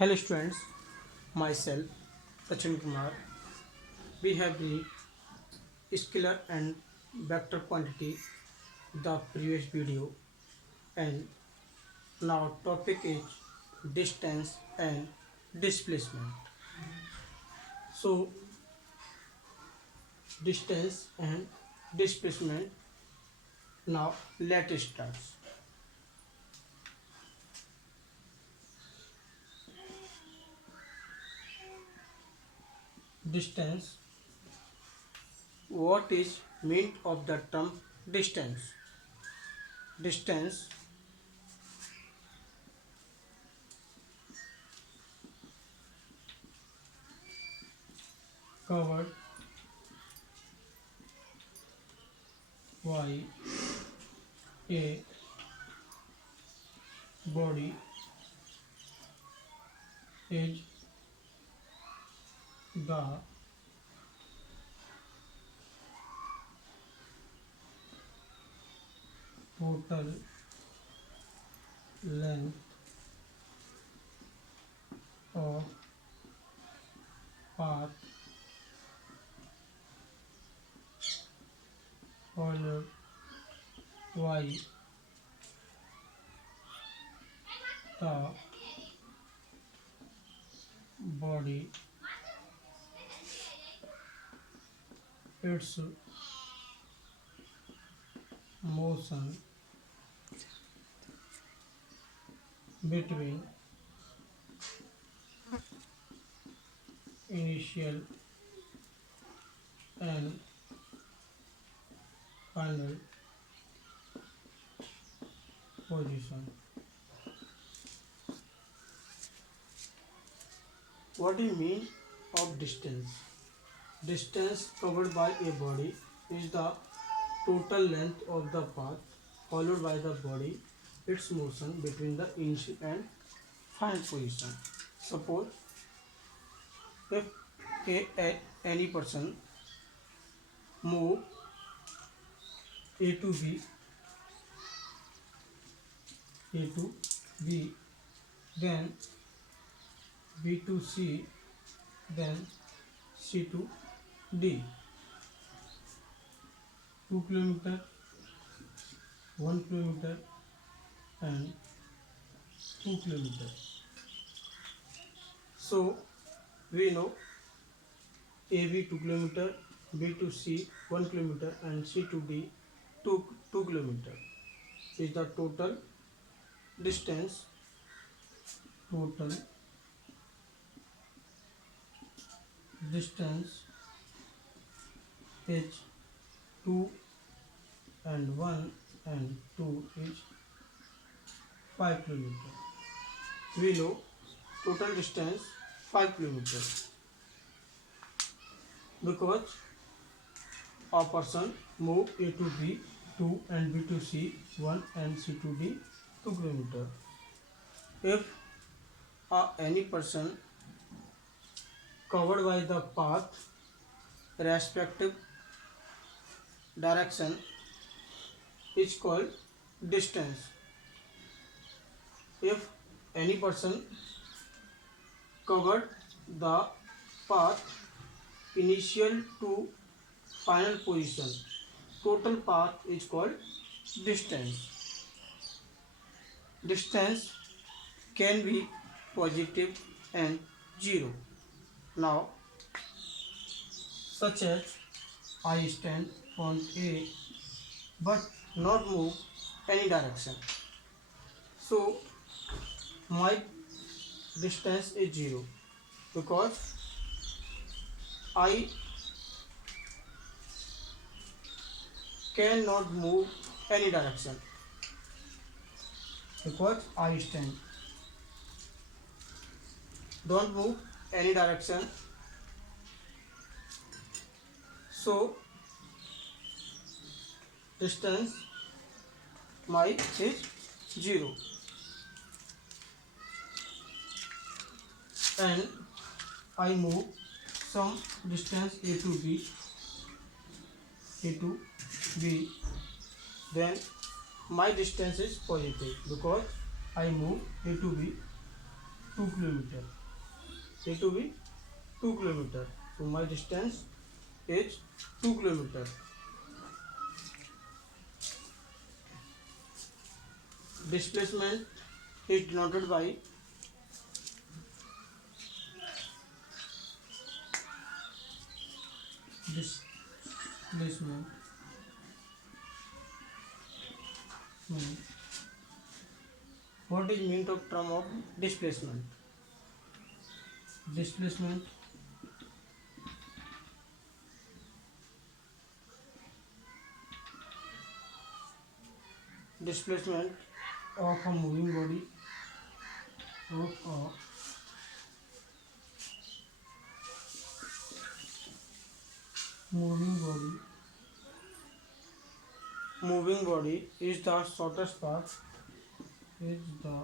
Hello students, myself Sachin Kumar. We have read scalar and vector quantity the previous video, and now topic is distance and displacement. So distance and displacement, now let's start. Distance. What is mean of the term distance? Distance covered by a body is the total length of path followed by the body, its motion between initial and final position. What do you mean of distance? Distance covered by a body is the total length of the path followed by the body, its motion between the initial and final position. Suppose if any person move A to B, A to B, then B to C, then C to D. 2 kilometer, 1 kilometer and 2 kilometer. So we know AB 2 kilometer, B to C 1 kilometer and C to D 2 kilometer is the total distance. Total distance is 2 and 1 and 2 is 5 kilometer. We know total distance 5 kilometers because a person move A to B 2 and B to C 1 and C to D 2 kilometer. If any person covered by the path respective direction is called distance. If any person covered the path initial to final position, total path is called distance. Distance can be positive and zero. Now, such as I stand on A but not move any direction. So my distance is zero because I cannot move any direction because I stand. Don't move any direction. So distance my is zero and I move some distance A to B, then my distance is positive because I move A to B 2 kilometer. A to B 2 kilometer. So my distance is 2 kilometer. Displacement is denoted by displacement. What is mean of term of displacement? Displacement displacement of a moving body of a moving body is the shortest path is the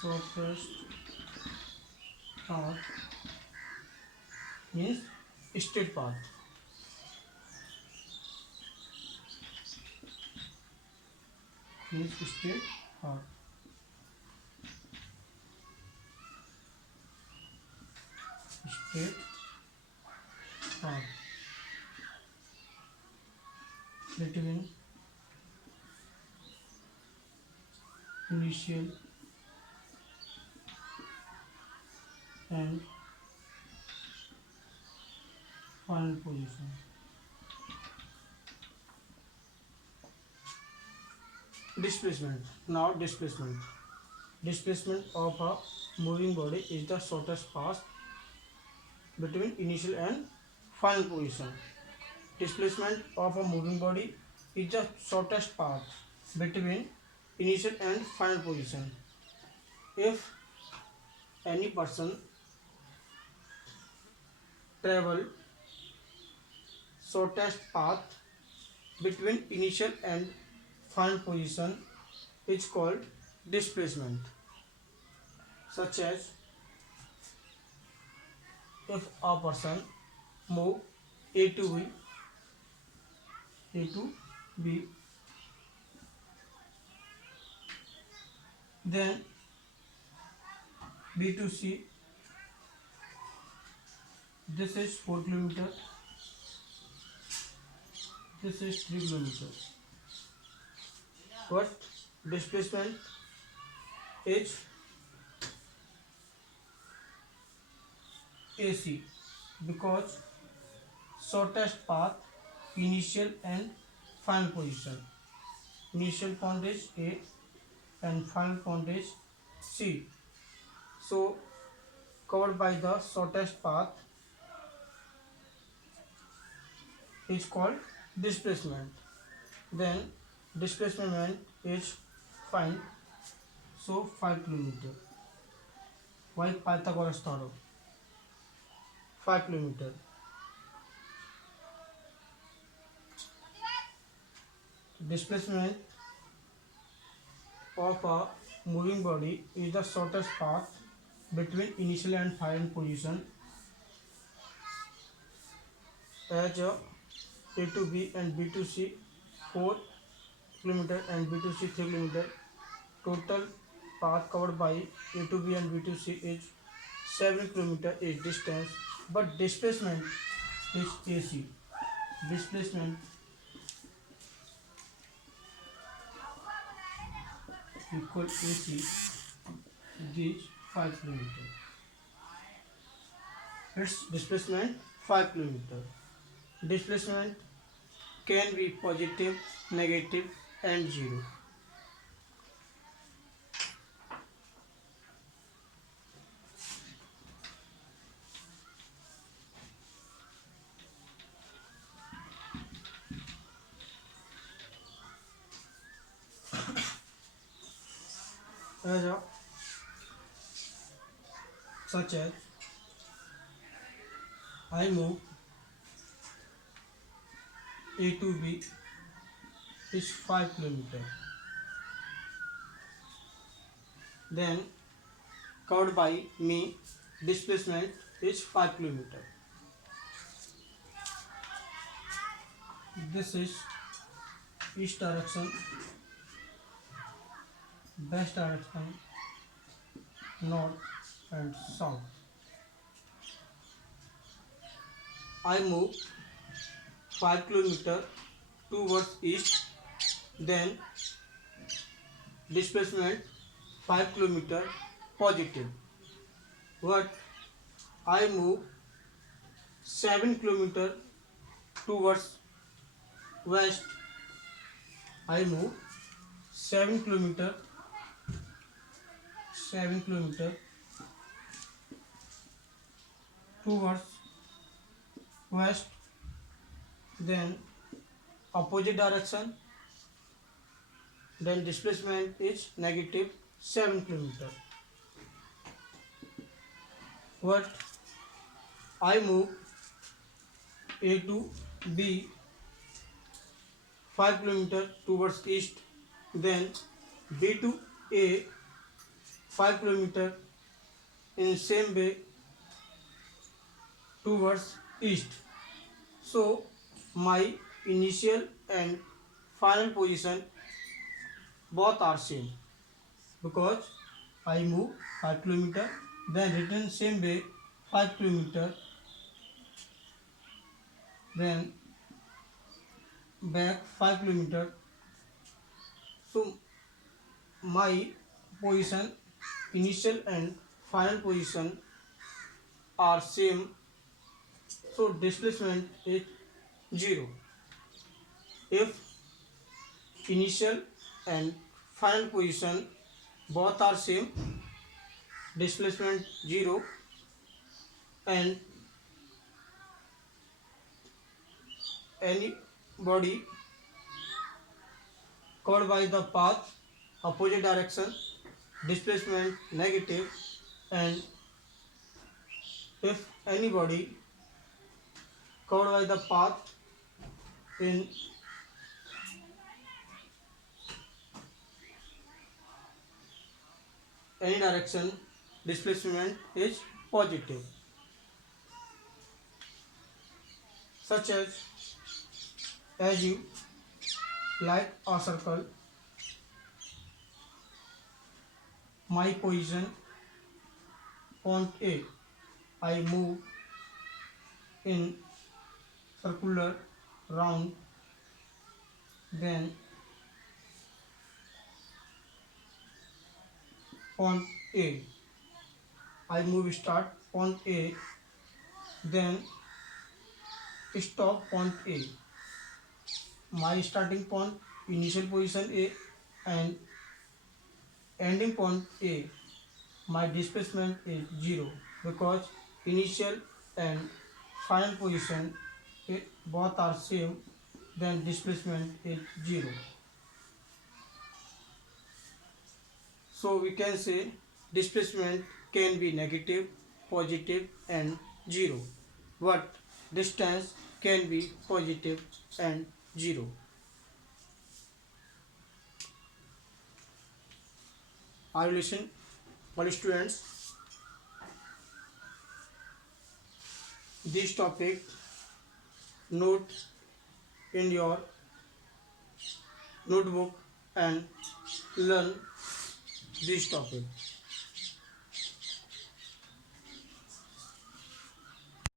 shortest path means straight path. Means straight path. Straight path between initial and final position. Displacement. Now displacement. Displacement of a moving body is the shortest path between initial and final position. Displacement of a moving body is the shortest path between initial and final position. If any person travel shortest path between initial and final position is called displacement. Such as if a person move A to B, then B to C, this is 4 kilometer, this is 3 kilometer. But displacement is AC because shortest path initial and final position. Initial point is A and final point is C. So covered by the shortest path is called displacement. Then displacement is find. So 5 kilometer. Why Pythagoras theorem? 5 kilometer. Displacement of a moving body is the shortest path between initial and final position. As A to B and B to C 4 kilometer and B to C 3 kilometer. Total path covered by A to B and B to C is 7 kilometer is distance, but displacement is AC. Displacement equal AC is 5 kilometer. Its displacement 5 kilometer. Displacement can be positive, negative and zero. As a such as I move A to B is 5 kilometer. Then covered by me displacement is 5 kilometer. This is east direction west direction, north and south. I move 5 kilometer towards east, then displacement 5 kilometer positive. But I move 7 kilometer towards west. I move 7 kilometer towards west, then opposite direction, then displacement is negative 7 kilometer. What I move A to B 5 kilometer towards east, then B to A 5 kilometer in same way towards east. So my initial and final position both are same, because I move 5 kilometer, then return same way 5 kilometer, then back 5 kilometer. So my position, initial and final position are same, so displacement is 0. If initial and final position both are same, displacement 0, and any body covered by the path opposite direction, displacement negative, and if anybody covered by the path in any direction, displacement is positive. Such as you like a circle, my position point A, I move in circular round, then point A, I move start point A, then stop point A. My starting point, initial position A, and ending point A, my displacement is 0, because initial and final position both are same, then displacement is 0. So we can say displacement can be negative, positive and 0, but distance can be positive and 0. Are you listening, all students? This topic note in your notebook and learn this topic.